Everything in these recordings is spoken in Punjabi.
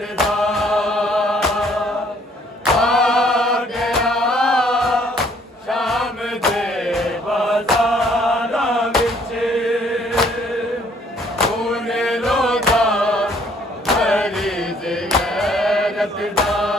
ਦਾ ਆ ਗਿਆ ਸ਼ਾਮ ਦੇ ਬਾਜ਼ਾਰਾਂ ਵਿੱਚ ਖੂਨ ਰੋਂਦਾ ਮਰੀਜ਼ ਗੈਰਤ ਦਾ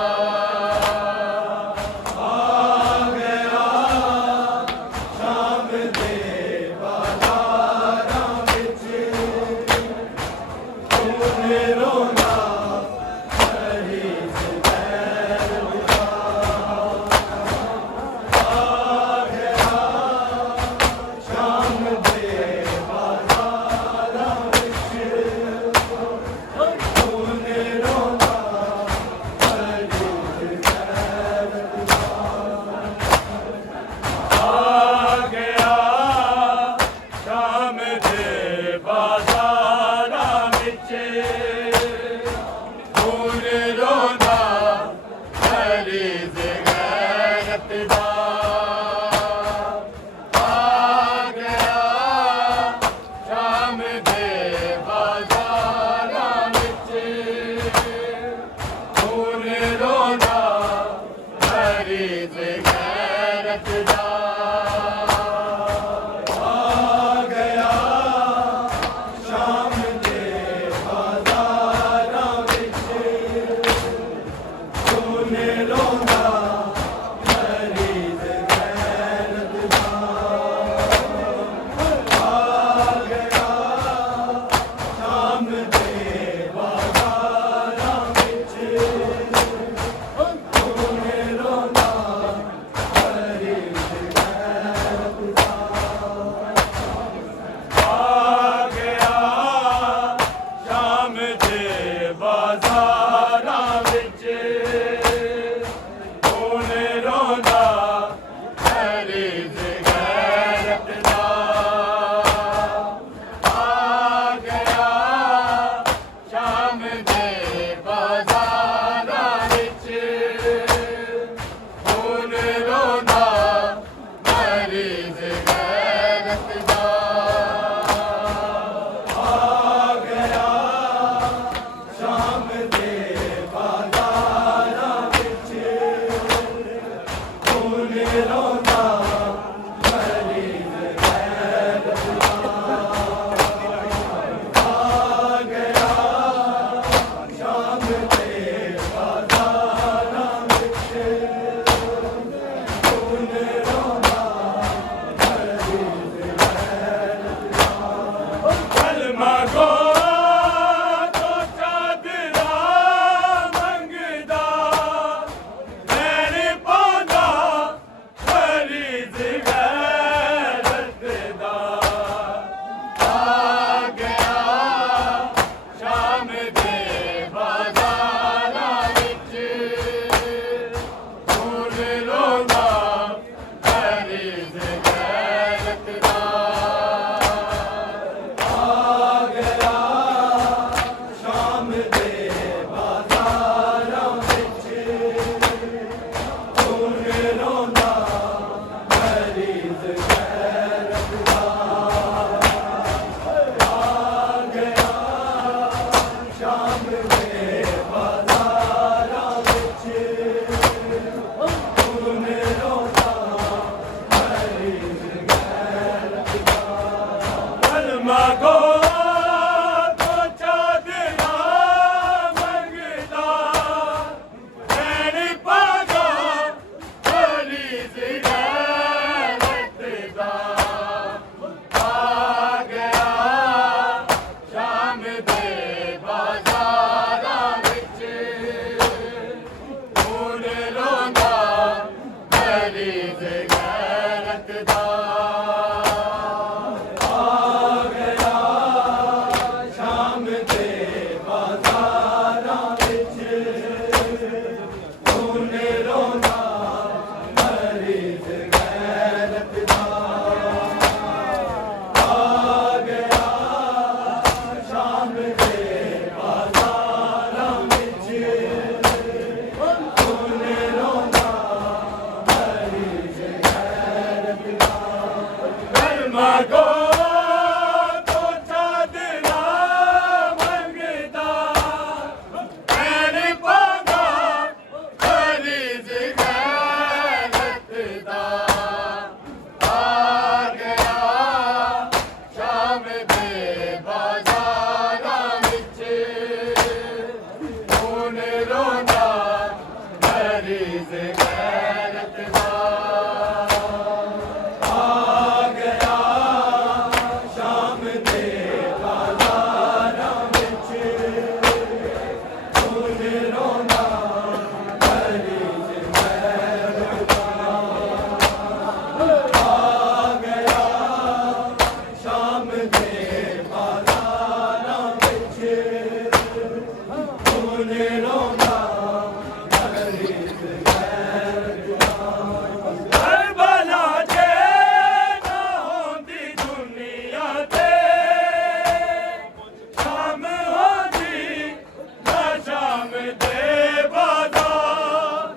ਸ਼ਾਮ ਦੇ ਬਾਜ਼ਾਰ,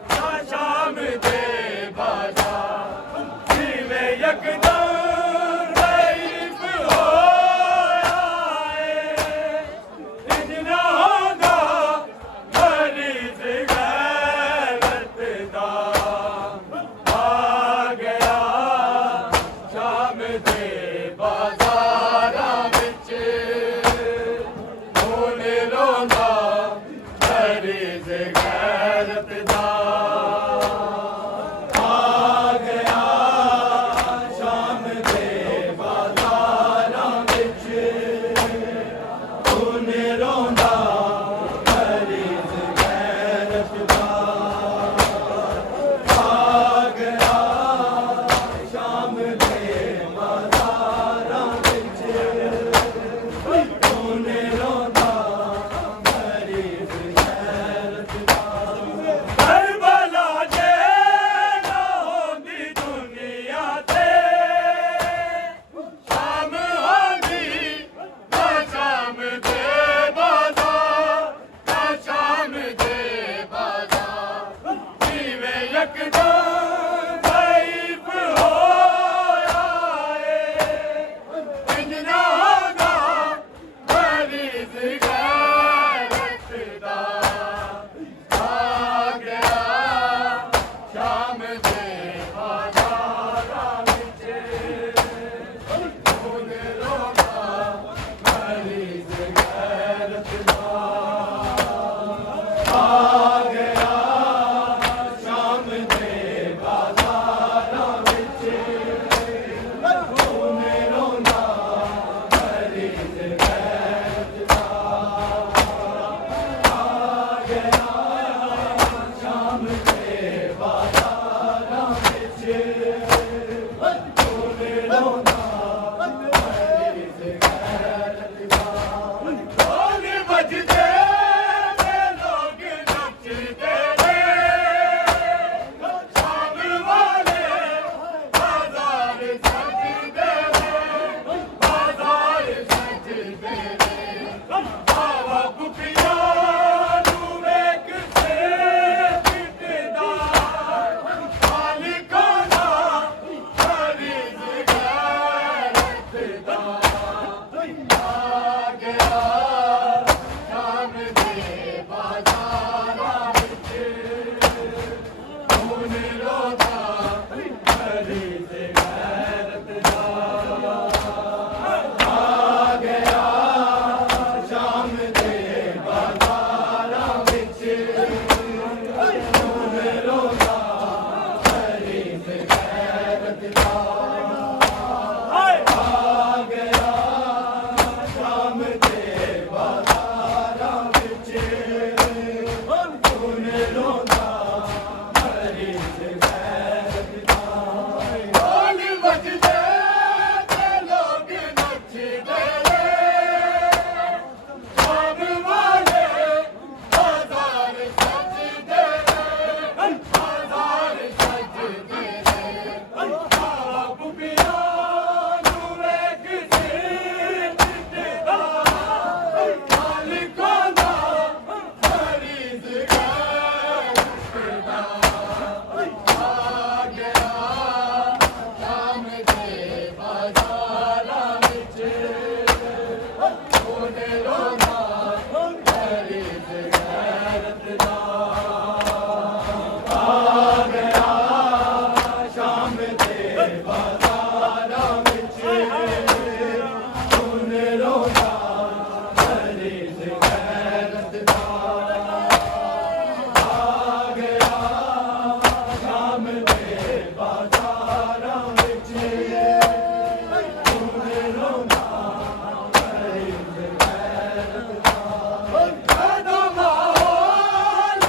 ਸ਼ਾਮ ਦੇ ਬਾਜ਼ਾਰ, ਜਿਵੇਂ ਯਕਦਮ ਗਾਇਬ ਹੋਇਆ ਏ, ਇੰਜ ਨਾ ਹੁੰਦਾ ਮਰੀਜ਼ ਗੈਰਤ ਦਾ, ਆ ਗਿਆ ਸ਼ਾਮ ਦੇ ਬਾਜ਼ਾਰਾਂ ਵਿੱਚ, ਹੁਣ ਰੋਂਦਾ ਮਰੀਜ਼ ਗੈਰਤ ਦਾ, ਆ ਗਿਆ ਸ਼ਾਮ ਦੇ ਬਾਜ਼ਾਰਾਂ ਵਿੱਚ, ਹੁਣ ਰੋਂਦਾ ਮਰੀਜ਼ ਗੈਰਤ ਦਾ, ਆ ਗਿਆ ਸ਼ਾਮ ਦੇ ਬਾਜ਼ਾਰਾਂ ਵਿੱਚ, ਹੁਣ ਰੋਂਦਾ ਮਰੀਜ਼ ਗੈਰਤ ਦਾ। ਕਰਬਲਾ ਜੇ ਨਾ ਹੁੰਦੀ ਦੁਨੀਆ ਤੇ, ਸ਼ਾਮ ਹੁੰਦੀ ਨਾ ਸ਼ਾਮ ਦੇ ਬਾਜ਼ਾਰ, ਨਾ ਸ਼ਾਮ ਦੇ ਬਾਜ਼ਾਰ, ਜਿਵੇਂ ਯਕਦਮ ਗਾਇਬ ਹੋਇਆ ਏ, ਇੰਜ ਨਾ ਹੁੰਦਾ ਮਰੀਜ਼ ਗੈਰਤ ਦਾ, ਆ ਗਿਆ ਸ਼ਾਮ ਦੇ ਬਾਜ਼ਾਰਾਂ ਵਿੱਚ, ਹੁਣ ਰੋਂਦਾ ਮਰੀਜ਼ ਗੈਰਤ ਦਾ, ਆ ਗਿਆ ਸ਼ਾਮ ਦੇ ਬਾਜ਼ਾਰਾਂ ਵਿੱਚ, ਹੁਣ ਰੋਂਦਾ ਮਰੀਜ਼ ਗੈਰਤ ਦਾ, ਆ ਗਿਆ ਸ਼ਾਮ ਦੇ ਬਾਜ਼ਾਰਾਂ ਵਿੱਚ, ਹੁਣ ਰੋਂਦਾ ਮਰੀਜ਼ ਗੈਰਤ ਦਾ। ਢੋਲ ਵੱਜਦੇ ਨੇ ਲੋਕ ਨੱਚਦੇ ਨੇ, ਸ਼ਾਮ ਵਾਲੇ ਬਾਜ਼ਾਰ ਸਜਦੇ ਨੇ, ਬਾਜ਼ਾਰ ਸਜਦੇ ਨੇ, ਆਵਾ ਬੁਕੀਆਂ ਨੂੰ ਵੇਖ ਕੇ ਪਿੱਟਦਾ, ਮਾਲਿਕਾਂ ਦਾ ਮਰੀਜ਼ ਗੈਰਤ ਦਾ, ਆ ਗਿਆ ਸ਼ਾਮ ਦੇ ਬਾਜ਼ਾਰਾਂ ਵਿੱਚ, ਹੁਣ ਰੋਂਦਾ ਮਰੀਜ਼ ਗੈਰਤ ਦਾ, ਆ ਗਿਆ ਸ਼ਾਮ ਦੇ ਬਾਜ਼ਾਰਾਂ ਵਿੱਚ, ਹੁਣ ਰੋਂਦਾ ਮਰੀਜ਼ ਗੈਰਤ ਦਾ, ਆ ਗਿਆ ਸ਼ਾਮ ਦੇ ਬਾਜ਼ਾਰਾਂ ਵਿੱਚ, ਹੁਣ ਰੋਂਦਾ ਮਰੀਜ਼ ਗੈਰਤ ਦਾ। ਢੋਲ ਵੱਜਦੇ ਨੇ ਲੋਕ ਨੱਚਦੇ ਨੇ, ਸ਼ਾਮ ਵਾਲੇ ਬਾਜ਼ਾਰ ਸਜਦੇ ਨੇ, ਬਾਜ਼ਾਰ ਸਜਦੇ ਨੇ, ਆਵਾ ਬੁਕੀਆਂ ਨੂੰ ਵੇਖ ਕੇ ਪਿੱਟਦਾ, ਮਾਲਿਕਾਂ ਦਾ ਮਰੀਜ਼ ਗੈਰਤ ਦਾ, ਆ ਗਿਆ ਸ਼ਾਮ ਦੇ ਬਾਜ਼ਾਰਾਂ ਵਿੱਚ, ਹੁਣ ਰੋਂਦਾ ਮਰੀਜ਼ ਗੈਰਤ ਦਾ, ਆ ਗਿਆ ਸ਼ਾਮ ਦੇ ਬਾਜ਼ਾਰਾਂ ਵਿੱਚ, ਹੁਣ ਰੋਂਦਾ ਮਰੀਜ਼ ਗੈਰਤ ਦਾ, ਆ ਗਿਆ ਸ਼ਾਮ ਦੇ ਬਾਜ਼ਾਰਾਂ ਵਿੱਚ, ਹੁਣ ਰੋਂਦਾ ਮਰੀਜ਼ ਗੈਰਤ ਦਾ। ਕਦੋਂ ਮਾਹੌਲ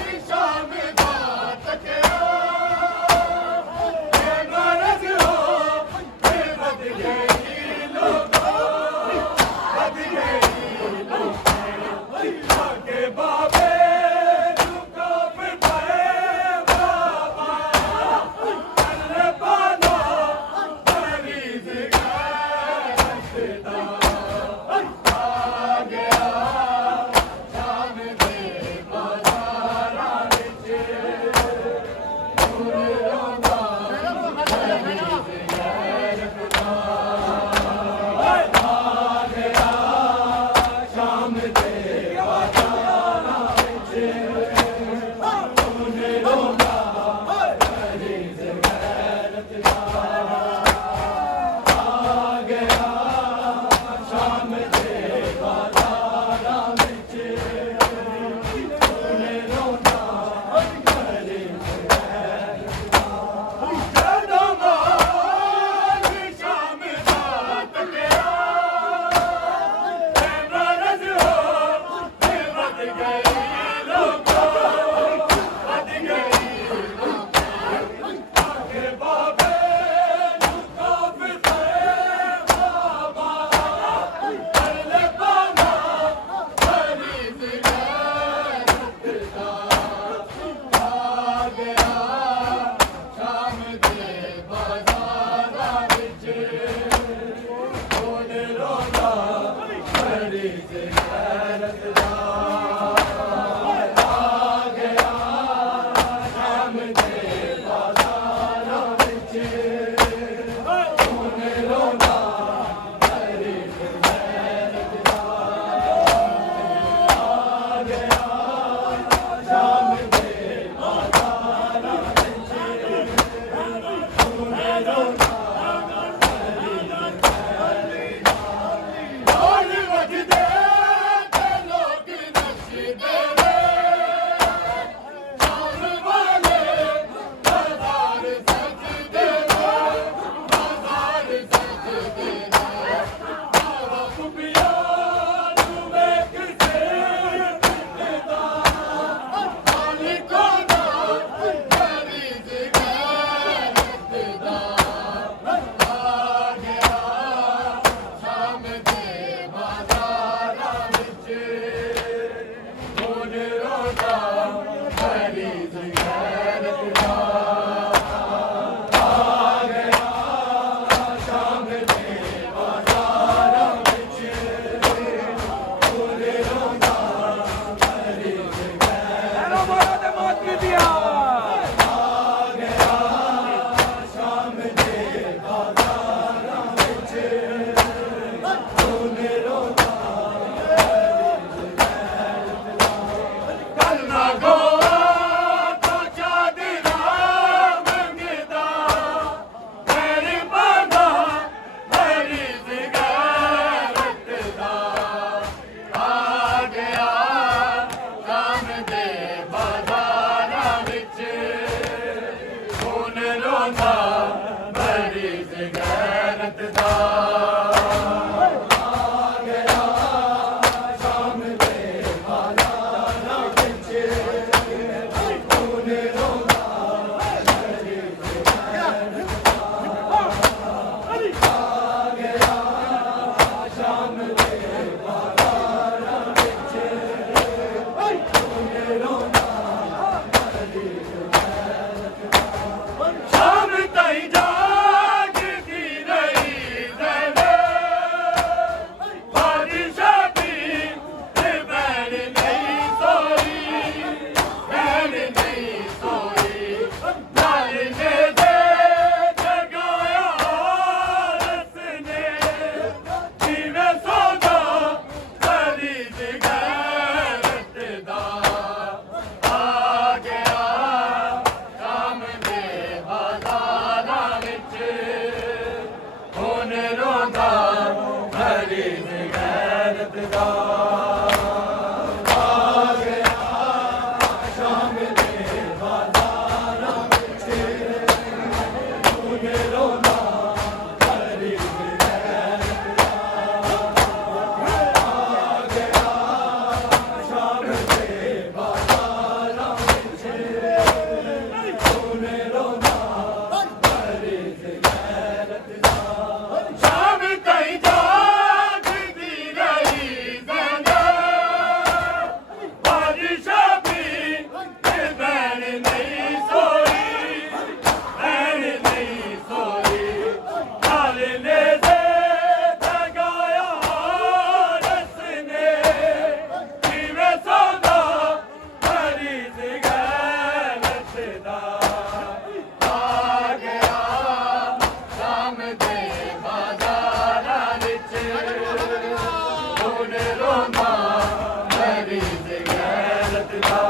ਦਾ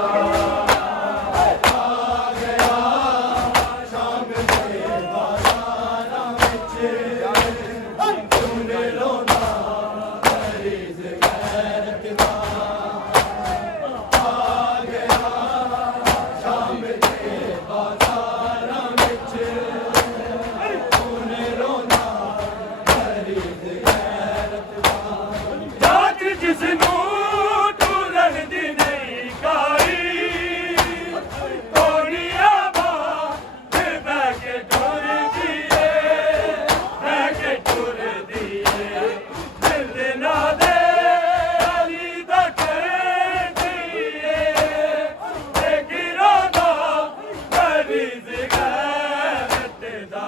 ਆ ਗਿਆ ਸ਼ਾਮ ਦੇ ਬਾਜ਼ਾਰਾਂ ਵਿੱਚ ਧੁਨ ਰੋਂਦਾ ਮਰੀਜ਼ ਗੈਰਤ ਦਾ ਆ ਗਿਆ ਸ਼ਾਮ ਦੇ ਬਾਜ਼ਾਰਾਂ ਵਿੱਚ ਧੁਨ ਰੋਂਦਾ ਮਰੀਜ਼ ਗੈਰਤ ਦਾ ਜਾਤ ਜਿਸ ਨੂੰ ਟੁਰਨ ਦੀ ਨਹੀਂ ਕਾਈ ਕੋੜੀਆਂ ਬਾਤ ਬਹਿ ਕੇ ਟੁਰਦੀ ਏ ਬਹਿ ਕੇ ਟੁਰਦੀ ਏ ਦਿਲ ਦੇ ਨਾ ਦੇ ਅਲੀ ਦਾ ਕਰਦੀ ਏ ਤੇ ਗਿਰਾਂ ਦਾ ਮਰੀਜ਼ ਗੈਰਤ ਦਾ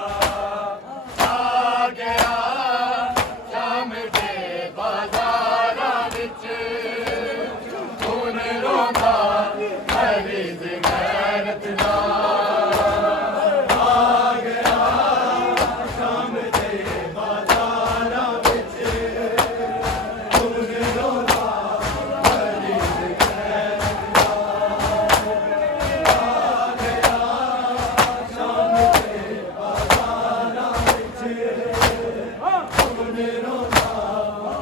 ਆ ਗਿਆ ਸ਼ਾਮ ਦੇ ਬਾਜ਼ਾਰਾਂ ਵਿੱਚ ਧੁਨ ਰੋਂਦਾ ਮਰੀਜ਼ ਗੈਰਤ ਦਾ ਆ ਗਿਆ ਸ਼ਾਮ ਦੇ ਬਾਜ਼ਾਰਾਂ ਵਿੱਚ ਧੁਨ ਰੋਂਦਾ ਮਰੀਜ਼ ਗੈਰਤ ਦਾ ਆ ਗਿਆ ਸ਼ਾਮ ਦੇ ਬਾਜ਼ਾਰਾਂ ਵਿੱਚ ਧੁਨ ਰੋਂਦਾ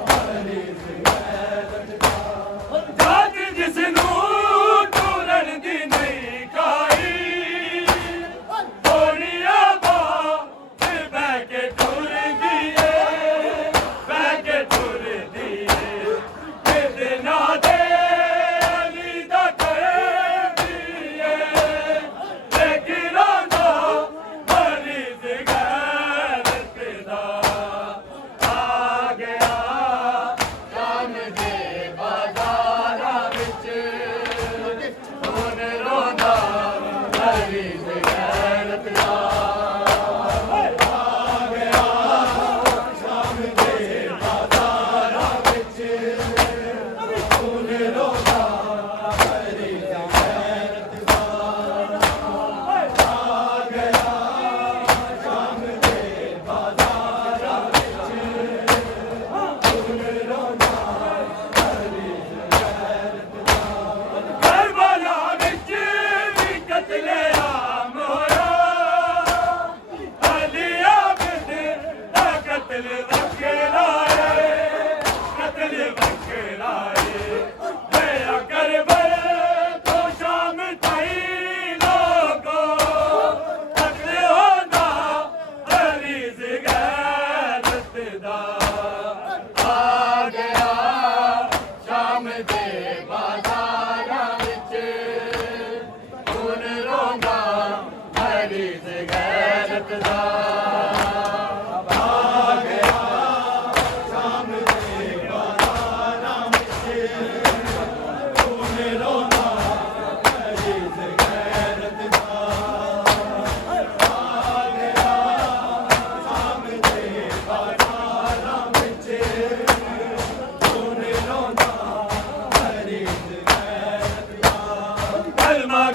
ਮਰੀਜ਼ ਗੈਰਤ ਦਾ ਜਾਤ ਜਿਸ ਨੂੰ ਟੁਰਨ ਦੀ ਨਹੀਂ ਕਾਈ ਕੋੜੀਆਂ ਬਾਤ ਬਹਿ ਕੇ ਟੁਰਦੀ ਏ ਬਹਿ ਕੇ ਟੁਰਦੀ ਏ ਇਹਦੇ ਨਾਂ ਦੇ ਅਲੀ ਦਾ ਕਰਦੀ ਏ ਤੇ ਗਿਰਾਂ ਦਾ ਮਰੀਜ਼ ਗੈਰਤ ਦਾ ਆ ਗਿਆ ਸ਼ਾਮ ਦੇ ਬਾਜ਼ਾਰਾਂ ਵਿੱਚ ਧੁਨ ਰੋਂਦਾ ਮਰੀਜ਼ ਗੈਰਤ ਦਾ ਆ ਗਿਆ ਸ਼ਾਮ ਦੇ ਬਾਜ਼ਾਰਾਂ ਵਿੱਚ ਧੁਨ ਰੋਂਦਾ ਮਰੀਜ਼ ਗੈਰਤ ਦਾ ਆ ਗਿਆ ਸ਼ਾਮ ਦੇ ਬਾਜ਼ਾਰਾਂ ਵਿੱਚ ਧੁਨ ਰੋਂਦਾ ਮਰੀਜ਼ ਗੈਰਤ ਦਾ ਕਰਬਲਾ ਵਿੱਚ ਵੀ ਕਤਲੇਆਮ ਹੋਇਆ ਅਲੀ ਆਬਦ ਦਾ ਕਤਲ ਵਕਰਾ ਏ ਕਤਲ ਵਕਰਾ ਏ ਲਿਆ ਕਰਬਲ ਤੋਂ ਸ਼ਾਮ ਤਾਈ ਲੋਗੋ ਕਤਲ ਹੁੰਦਾ ਮਰੀਜ਼ ਗੈਰਤ ਦਾ ਆ ਗਿਆ ਸ਼ਾਮ ਦੇ ਬਾਜ਼ਾਰਾਂ ਵਿੱਚ ਧੁਨ ਰੋਂਦਾ ਮਰੀਜ਼ ਗੈਰਤ ਦਾ ਆ ਗਿਆ ਸ਼ਾਮ ਦੇ ਬਾਜ਼ਾਰਾਂ ਵਿੱਚ ਧੁਨ ਰੋਂਦਾ ਮਰੀਜ਼ ਗੈਰਤ ਦਾ ਆ ਗਿਆ ਸ਼ਾਮ ਦੇ ਬਾਜ਼ਾਰਾਂ ਵਿੱਚ ਧੁਨ ਰੋਂਦਾ ਮਰੀਜ਼ ਗੈਰਤ ਦਾ ਕਲਮਾ